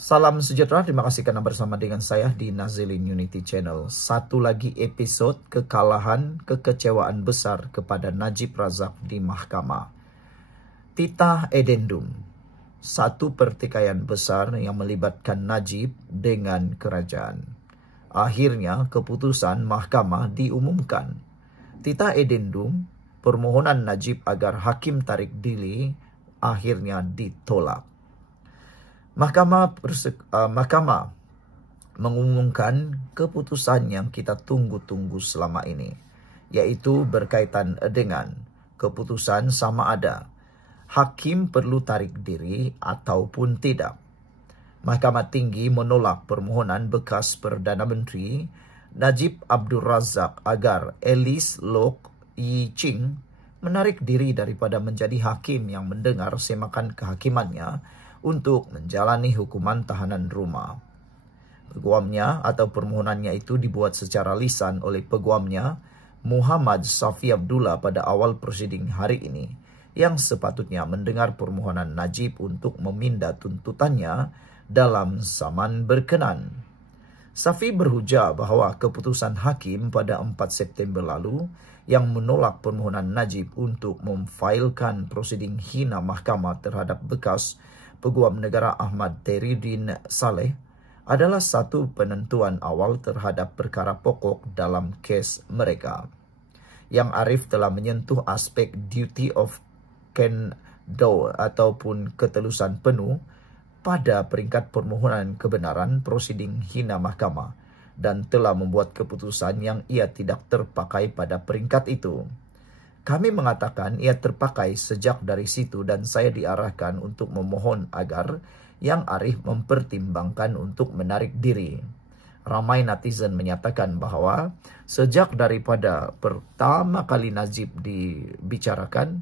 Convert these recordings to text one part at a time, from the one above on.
Salam sejahtera, terima kasih karena bersama dengan saya di Nazilin Unity Channel. Satu lagi episode kekalahan, kekecewaan besar kepada Najib Razak di mahkamah. Titah Edendum, satu pertikaian besar yang melibatkan Najib dengan kerajaan. Akhirnya keputusan mahkamah diumumkan. Titah Edendum, permohonan Najib agar hakim tarik diri, akhirnya ditolak. Mahkamah mengumumkan keputusan yang kita tunggu-tunggu selama ini, yaitu berkaitan dengan keputusan sama ada hakim perlu tarik diri ataupun tidak. Mahkamah Tinggi menolak permohonan bekas Perdana Menteri Najib Abdul Razak agar Alice Loke Yi Ching menarik diri daripada menjadi hakim yang mendengar semakan kehakimannya untuk menjalani hukuman tahanan rumah. Peguamnya atau permohonannya itu dibuat secara lisan oleh peguamnya Muhammad Safi Abdullah pada awal prosiding hari ini, yang sepatutnya mendengar permohonan Najib untuk meminda tuntutannya dalam zaman berkenan. Safi berhujah bahawa keputusan hakim pada 4 September lalu yang menolak permohonan Najib untuk memfailkan prosiding hina mahkamah terhadap bekas Peguam Negara Ahmad Tehreddin Saleh adalah satu penentuan awal terhadap perkara pokok dalam kes mereka. Yang Arif telah menyentuh aspek duty of candor ataupun ketelusan penuh pada peringkat permohonan kebenaran prosiding hina mahkamah dan telah membuat keputusan yang ia tidak terpakai pada peringkat itu. Kami mengatakan ia terpakai sejak dari situ dan saya diarahkan untuk memohon agar Yang Arif mempertimbangkan untuk menarik diri. Ramai netizen menyatakan bahawa sejak daripada pertama kali Najib dibicarakan,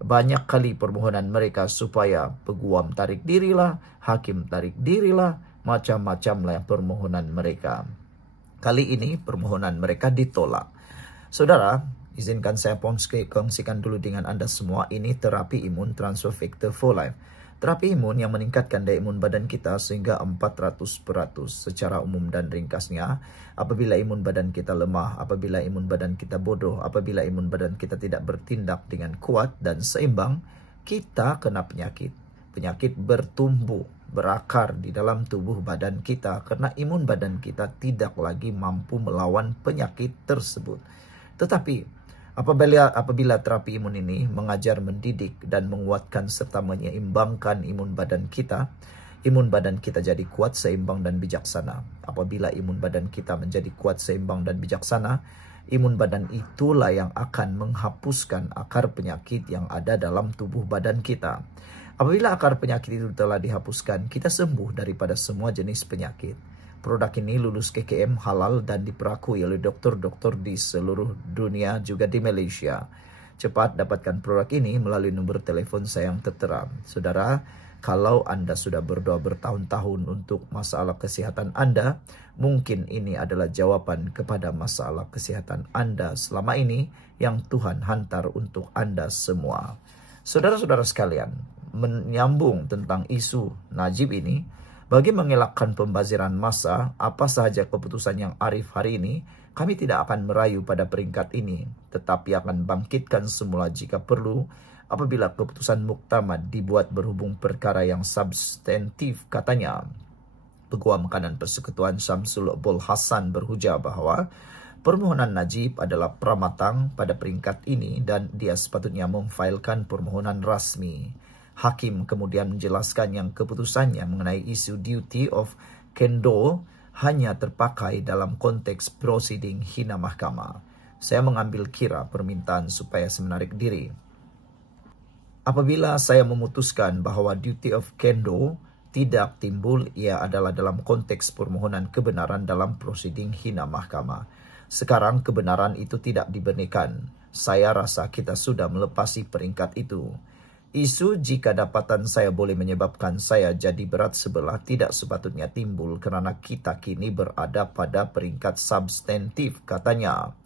banyak kali permohonan mereka supaya peguam tarik dirilah, hakim tarik dirilah, macam-macamlah permohonan mereka. Kali ini permohonan mereka ditolak. Saudara, izinkan saya kongsikan dulu dengan Anda semua, ini terapi imun transfer factor for life. Terapi imun yang meningkatkan daya imun badan kita sehingga 400% secara umum dan ringkasnya. Apabila imun badan kita lemah, apabila imun badan kita bodoh, apabila imun badan kita tidak bertindak dengan kuat dan seimbang, kita kena penyakit. Penyakit bertumbuh, berakar di dalam tubuh badan kita karena imun badan kita tidak lagi mampu melawan penyakit tersebut. Tetapi apabila terapi imun ini mengajar, mendidik dan menguatkan serta menyeimbangkan imun badan kita jadi kuat, seimbang dan bijaksana. Apabila imun badan kita menjadi kuat, seimbang dan bijaksana, imun badan itulah yang akan menghapuskan akar penyakit yang ada dalam tubuh badan kita. Apabila akar penyakit itu telah dihapuskan, kita sembuh daripada semua jenis penyakit. Produk ini lulus KKM halal dan diperakui oleh dokter-dokter di seluruh dunia, juga di Malaysia. Cepat dapatkan produk ini melalui nombor telefon saya yang tertera. Saudara, kalau Anda sudah berdoa bertahun-tahun untuk masalah kesihatan Anda, mungkin ini adalah jawaban kepada masalah kesihatan Anda selama ini yang Tuhan hantar untuk Anda semua. Saudara-saudara sekalian, menyambung tentang isu Najib ini, bagi mengelakkan pembaziran massa, apa sahaja keputusan yang Arif hari ini, kami tidak akan merayu pada peringkat ini, tetapi akan bangkitkan semula jika perlu apabila keputusan muktamad dibuat berhubung perkara yang substantif, katanya. Peguam Kanan Persekutuan Syamsul Bol Hassan berhujah bahawa permohonan Najib adalah pramatang pada peringkat ini dan dia sepatutnya memfailkan permohonan rasmi. Hakim kemudian menjelaskan yang keputusannya mengenai isu duty of candor hanya terpakai dalam konteks proceeding hina mahkamah. Saya mengambil kira permintaan supaya saya menarik diri. Apabila saya memutuskan bahawa duty of candor tidak timbul, ia adalah dalam konteks permohonan kebenaran dalam proceeding hina mahkamah. Sekarang kebenaran itu tidak dibenarkan. Saya rasa kita sudah melepasi peringkat itu. Isu jika dapatan saya boleh menyebabkan saya jadi berat sebelah tidak sepatutnya timbul kerana kita kini berada pada peringkat substantif, katanya.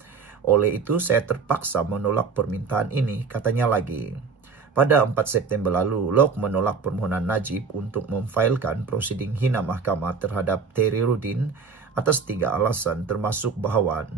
Oleh itu saya terpaksa menolak permintaan ini, katanya lagi. Pada 4 September lalu, Lok menolak permohonan Najib untuk memfailkan prosiding hina mahkamah terhadap Terry Rudin atas 3 alasan, termasuk bahawa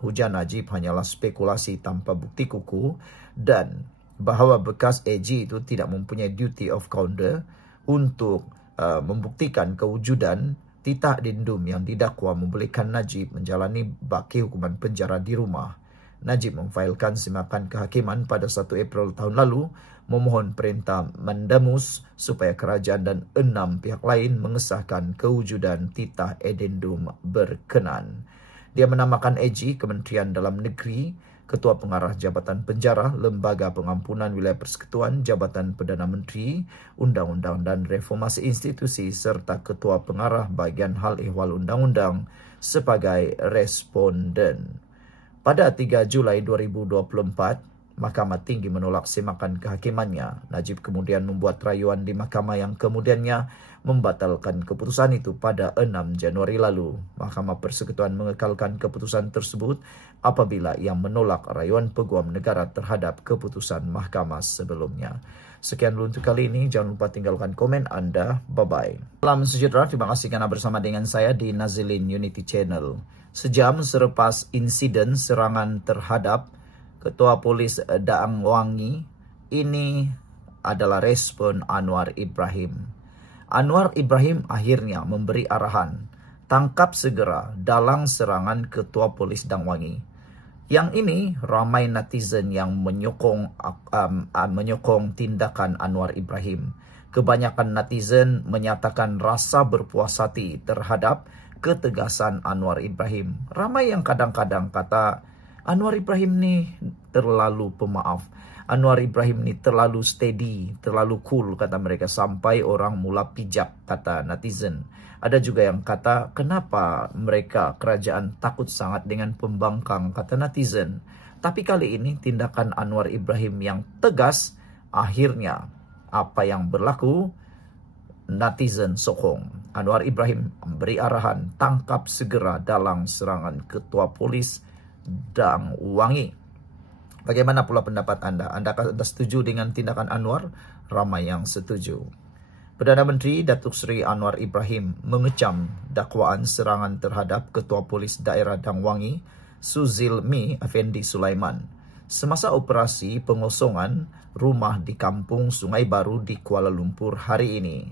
hujan Najib hanyalah spekulasi tanpa bukti kukuh dan bahawa bekas AG itu tidak mempunyai duty of candor untuk membuktikan kewujudan titah dendum yang didakwa membolehkan Najib menjalani baki hukuman penjara di rumah. Najib memfailkan semakan kehakiman pada 1 April tahun lalu memohon perintah mendamus supaya kerajaan dan 6 pihak lain mengesahkan kewujudan titah addendum berkenan. Dia menamakan AG Kementerian Dalam Negeri, Ketua Pengarah Jabatan Penjara, Lembaga Pengampunan Wilayah Persekutuan, Jabatan Perdana Menteri, Undang-Undang dan Reformasi Institusi serta Ketua Pengarah Bahagian Hal Ehwal Undang-Undang sebagai responden. Pada 3 Julai 2024, Mahkamah Tinggi menolak semakan kehakimannya. Najib kemudian membuat rayuan di mahkamah yang kemudiannya membatalkan keputusan itu pada 6 Januari lalu. Mahkamah Persekutuan mengekalkan keputusan tersebut apabila ia menolak rayuan Peguam Negara terhadap keputusan mahkamah sebelumnya. Sekian dulu untuk kali ini. Jangan lupa tinggalkan komen Anda. Bye-bye. Salam sejahtera. Terima kasih kerana bersama dengan saya di Nazilin Unity Channel. Sejam selepas insiden serangan terhadap Ketua Polis Daang Wangi, ini adalah respon Anwar Ibrahim. Anwar Ibrahim akhirnya memberi arahan, tangkap segera dalang serangan Ketua Polis Daang Wangi. Yang ini ramai netizen yang menyokong tindakan Anwar Ibrahim. Kebanyakan netizen menyatakan rasa berpuas hati terhadap ketegasan Anwar Ibrahim. Ramai yang kadang-kadang kata, Anwar Ibrahim ni terlalu pemaaf. Anwar Ibrahim ni terlalu steady, terlalu cool kata mereka sampai orang mula pijak kata netizen. Ada juga yang kata kenapa mereka kerajaan takut sangat dengan pembangkang kata netizen. Tapi kali ini tindakan Anwar Ibrahim yang tegas akhirnya apa yang berlaku netizen sokong. Anwar Ibrahim memberi arahan tangkap segera dalang serangan Ketua Polis Daang Wangi. Bagaimana pula pendapat Anda? Anda setuju dengan tindakan Anwar? Ramai yang setuju. Perdana Menteri Datuk Seri Anwar Ibrahim mengecam dakwaan serangan terhadap Ketua Polis Daerah Daang Wangi, Suzilmi Effendi Sulaiman, semasa operasi pengosongan rumah di Kampung Sungai Baru di Kuala Lumpur hari ini.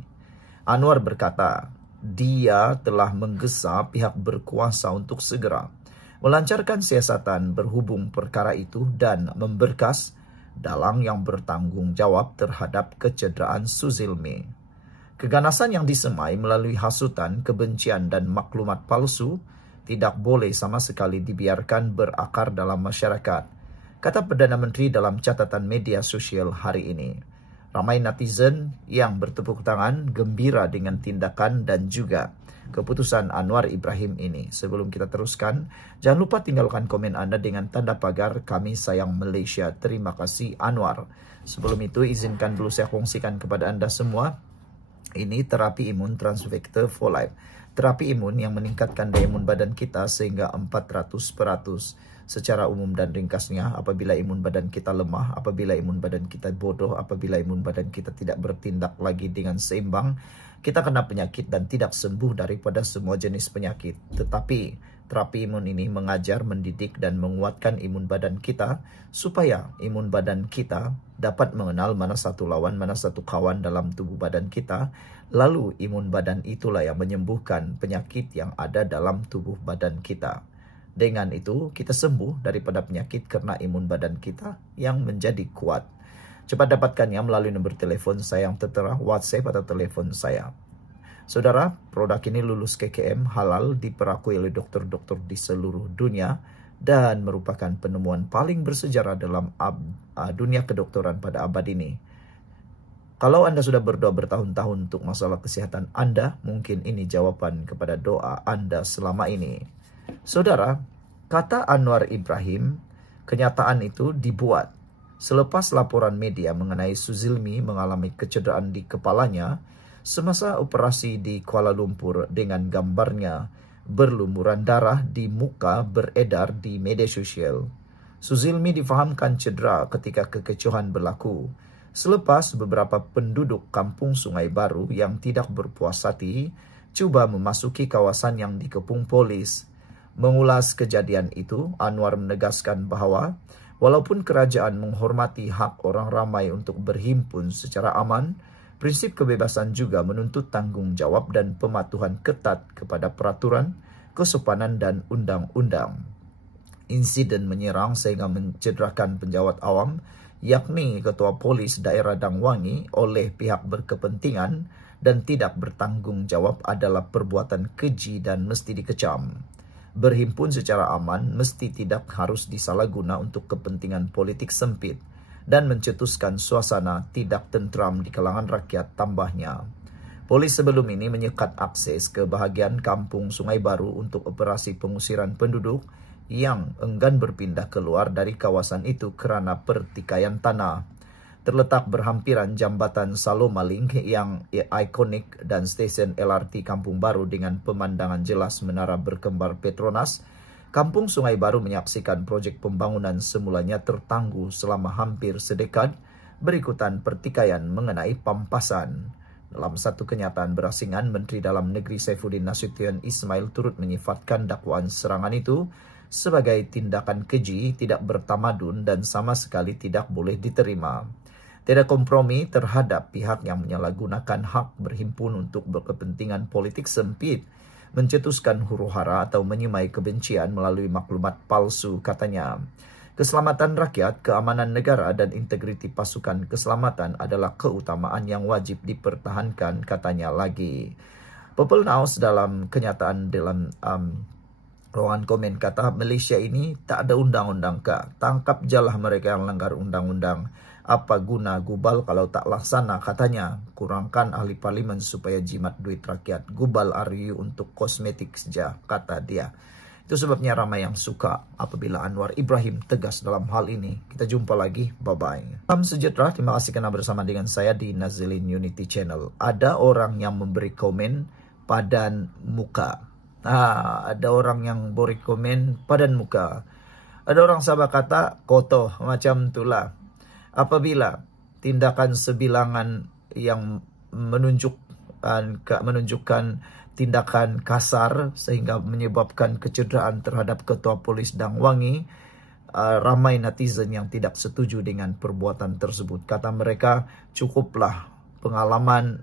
Anwar berkata, dia telah menggesa pihak berkuasa untuk segera melancarkan siasatan berhubung perkara itu dan memberkas dalang yang bertanggung jawab terhadap kecederaan Suzilmi. Keganasan yang disemai melalui hasutan, kebencian dan maklumat palsu tidak boleh sama sekali dibiarkan berakar dalam masyarakat, kata Perdana Menteri dalam catatan media sosial hari ini. Ramai netizen yang bertepuk tangan gembira dengan tindakan dan juga keputusan Anwar Ibrahim ini. Sebelum kita teruskan, jangan lupa tinggalkan komen Anda dengan tanda pagar Kami Sayang Malaysia. Terima kasih Anwar. Sebelum itu, izinkan dulu saya kongsikan kepada Anda semua. Ini terapi imun Transvector for Life. Terapi imun yang meningkatkan daya imun badan kita sehingga 400%. Secara umum dan ringkasnya, apabila imun badan kita lemah, apabila imun badan kita bodoh, apabila imun badan kita tidak bertindak lagi dengan seimbang, kita kena penyakit dan tidak sembuh daripada semua jenis penyakit. Tetapi terapi imun ini mengajar, mendidik dan menguatkan imun badan kita supaya imun badan kita dapat mengenal mana satu lawan, mana satu kawan dalam tubuh badan kita. Lalu imun badan itulah yang menyembuhkan penyakit yang ada dalam tubuh badan kita. Dengan itu, kita sembuh daripada penyakit karena imun badan kita yang menjadi kuat. Cepat dapatkannya melalui nombor telefon saya yang tertera, WhatsApp atau telefon saya. Saudara, produk ini lulus KKM halal diperakui oleh dokter-dokter di seluruh dunia dan merupakan penemuan paling bersejarah dalam dunia kedokteran pada abad ini. Kalau Anda sudah berdoa bertahun-tahun untuk masalah kesehatan Anda, mungkin ini jawaban kepada doa Anda selama ini. Saudara, kata Anwar Ibrahim, kenyataan itu dibuat selepas laporan media mengenai Suzilmi mengalami kecederaan di kepalanya semasa operasi di Kuala Lumpur dengan gambarnya berlumuran darah di muka beredar di media sosial. Suzilmi difahamkan cedera ketika kekecohan berlaku. Selepas beberapa penduduk kampung Sungai Baru yang tidak berpuas hati cuba memasuki kawasan yang dikepung polis. Mengulas kejadian itu, Anwar menegaskan bahwa walaupun kerajaan menghormati hak orang ramai untuk berhimpun secara aman, prinsip kebebasan juga menuntut tanggung jawab dan pematuhan ketat kepada peraturan, kesopanan, dan undang-undang. Insiden menyerang sehingga mencederakan penjawat awam, yakni Ketua Polis Daerah Dangwangi oleh pihak berkepentingan dan tidak bertanggung jawab adalah perbuatan keji dan mesti dikecam. Berhimpun secara aman mesti tidak harus disalahguna untuk kepentingan politik sempit dan mencetuskan suasana tidak tentram di kalangan rakyat, tambahnya. Polis sebelum ini menyekat akses ke bahagian kampung Sungai Baru untuk operasi pengusiran penduduk yang enggan berpindah keluar dari kawasan itu kerana pertikaian tanah. Terletak berhampiran jambatan Salomaling yang ikonik dan stesen LRT Kampung Baru dengan pemandangan jelas menara berkembar Petronas, Kampung Sungai Baru menyaksikan projek pembangunan semulanya tertangguh selama hampir sedekad berikutan pertikaian mengenai pampasan. Dalam satu kenyataan berasingan, Menteri Dalam Negeri Saifuddin Nasution Ismail turut menyifatkan dakwaan serangan itu sebagai tindakan keji, tidak bertamadun, dan sama sekali tidak boleh diterima. Tidak kompromi terhadap pihak yang menyalahgunakan hak berhimpun untuk berkepentingan politik sempit, mencetuskan huru-hara atau menyemai kebencian melalui maklumat palsu, katanya. Keselamatan rakyat, keamanan negara, dan integriti pasukan keselamatan adalah keutamaan yang wajib dipertahankan, katanya lagi. People Now dalam kenyataan dalam ruangan komen kata, Malaysia ini tak ada undang-undang kah? Tangkap jalah mereka yang langgar undang-undang. Apa guna gubal kalau tak laksana, katanya. Kurangkan ahli parlimen supaya jimat duit rakyat. Gubal RU untuk kosmetik saja, kata dia. Itu sebabnya ramai yang suka apabila Anwar Ibrahim tegas dalam hal ini. Kita jumpa lagi. Bye-bye. Salam sejahtera. Terima kasih kerana bersama dengan saya di Nazilin Unity Channel. Ada orang yang memberi komen padan muka. Ada orang yang beri komen padan muka. Ada orang sahabat kata kotoh macam itulah. Apabila tindakan sebilangan yang menunjukkan tindakan kasar sehingga menyebabkan kecederaan terhadap Ketua Polis Dangwangi, ramai netizen yang tidak setuju dengan perbuatan tersebut. Kata mereka, cukuplah pengalaman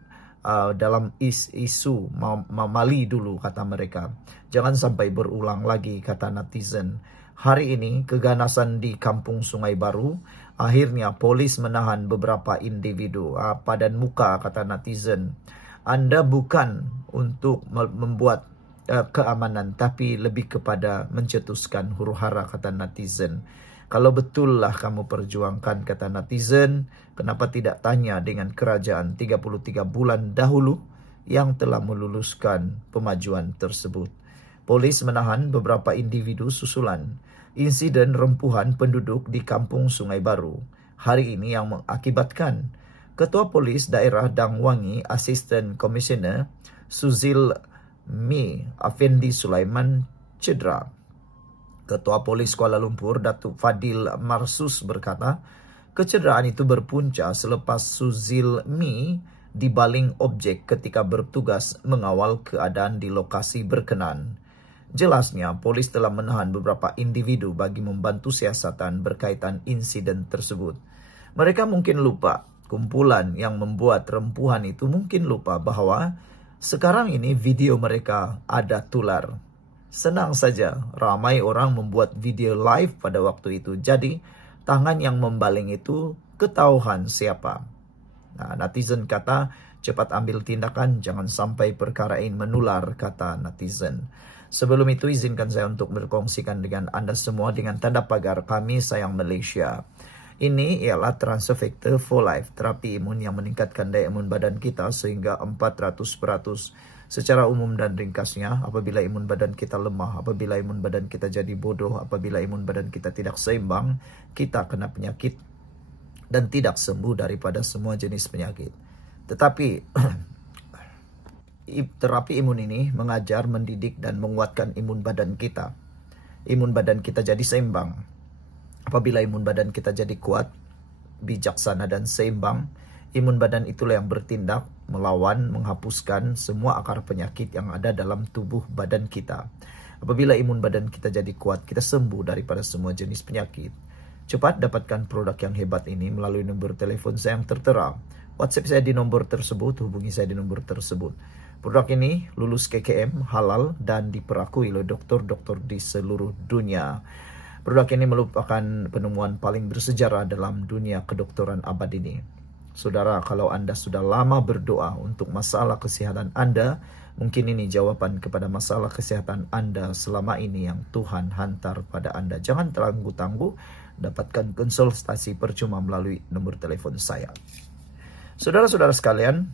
dalam isu Mali dulu, kata mereka. Jangan sampai berulang lagi, kata netizen. Hari ini keganasan di Kampung Sungai Baru, akhirnya polis menahan beberapa individu. Padan muka, kata netizen. Anda bukan untuk membuat keamanan, tapi lebih kepada mencetuskan huru-hara, kata netizen. Kalau betullah kamu perjuangkan, kata netizen, kenapa tidak tanya dengan kerajaan 33 bulan dahulu yang telah meluluskan pemajuan tersebut. Polis menahan beberapa individu susulan insiden rempuhan penduduk di Kampung Sungai Baru hari ini yang mengakibatkan Ketua Polis Daerah Dangwangi, Asisten Komisioner Suzil Mi Afendi Sulaiman cedera. Ketua Polis Kuala Lumpur, Datuk Fadil Marsus berkata, kecederaan itu berpunca selepas Suzil Mi dibaling objek ketika bertugas mengawal keadaan di lokasi berkenan. Jelasnya, polis telah menahan beberapa individu bagi membantu siasatan berkaitan insiden tersebut. Mereka mungkin lupa, kumpulan yang membuat rempuhan itu mungkin lupa bahwa sekarang ini video mereka ada tular. Senang saja, ramai orang membuat video live pada waktu itu. Jadi, tangan yang membaling itu ketahuan siapa. Netizen kata, cepat ambil tindakan, jangan sampai perkara ini menular, kata netizen. Sebelum itu, izinkan saya untuk berkongsikan dengan Anda semua dengan tanda pagar Kami Sayang Malaysia. Ini ialah Transfer Factor for Life, terapi imun yang meningkatkan daya imun badan kita sehingga 400%. Secara umum dan ringkasnya, apabila imun badan kita lemah, apabila imun badan kita jadi bodoh, apabila imun badan kita tidak seimbang, kita kena penyakit dan tidak sembuh daripada semua jenis penyakit. Tetapi terapi imun ini mengajar, mendidik, dan menguatkan imun badan kita. Imun badan kita jadi seimbang. Apabila imun badan kita jadi kuat, bijaksana dan seimbang, imun badan itulah yang bertindak melawan, menghapuskan semua akar penyakit yang ada dalam tubuh badan kita. Apabila imun badan kita jadi kuat, kita sembuh daripada semua jenis penyakit. Cepat dapatkan produk yang hebat ini melalui nomor telepon saya yang tertera. WhatsApp saya di nomor tersebut, hubungi saya di nomor tersebut. Produk ini lulus KKM, halal, dan diperakui oleh dokter-dokter di seluruh dunia. Produk ini merupakan penemuan paling bersejarah dalam dunia kedokteran abad ini. Saudara, kalau Anda sudah lama berdoa untuk masalah kesehatan Anda, mungkin ini jawaban kepada masalah kesehatan Anda selama ini yang Tuhan hantar pada Anda. Jangan tangguh-tangguh, dapatkan konsultasi percuma melalui nomor telepon saya. Saudara-saudara sekalian,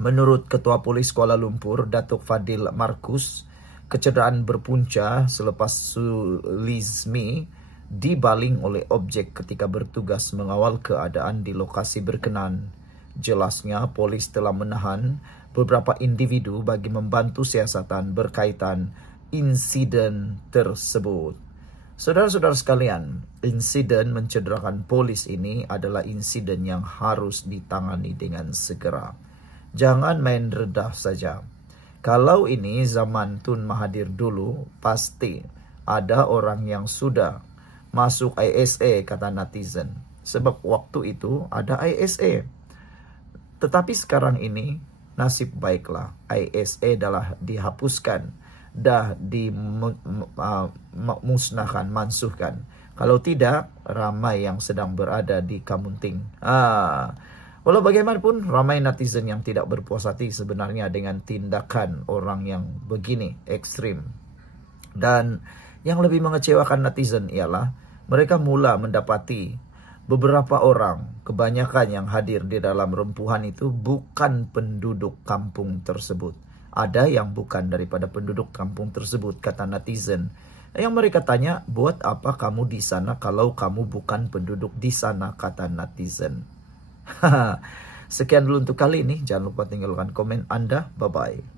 menurut Ketua Polis Kuala Lumpur, Datuk Fadil Markus, kecederaan berpunca selepas Sulizmi dibaling oleh objek ketika bertugas mengawal keadaan di lokasi berkenan. Jelasnya, polis telah menahan beberapa individu bagi membantu siasatan berkaitan insiden tersebut. Saudara-saudara sekalian, insiden mencederakan polis ini adalah insiden yang harus ditangani dengan segera. Jangan main redah saja. Kalau ini zaman Tun Mahathir dulu, pasti ada orang yang sudah masuk ISA, kata netizen. Sebab waktu itu ada ISA. Tetapi sekarang ini nasib baiklah, ISA dah dihapuskan, dah dimusnahkan, mansuhkan. Kalau tidak, ramai yang sedang berada di Kamunting. Walau bagaimanapun, ramai netizen yang tidak berpuas hati sebenarnya dengan tindakan orang yang begini, ekstrim. Dan yang lebih mengecewakan netizen ialah mereka mula mendapati beberapa orang, kebanyakan yang hadir di dalam rempuhan itu bukan penduduk kampung tersebut. Ada yang bukan daripada penduduk kampung tersebut, kata netizen. Yang mereka tanya, buat apa kamu di sana kalau kamu bukan penduduk di sana, kata netizen. Sekian dulu untuk kali ini. Jangan lupa tinggalkan komen Anda. Bye-bye.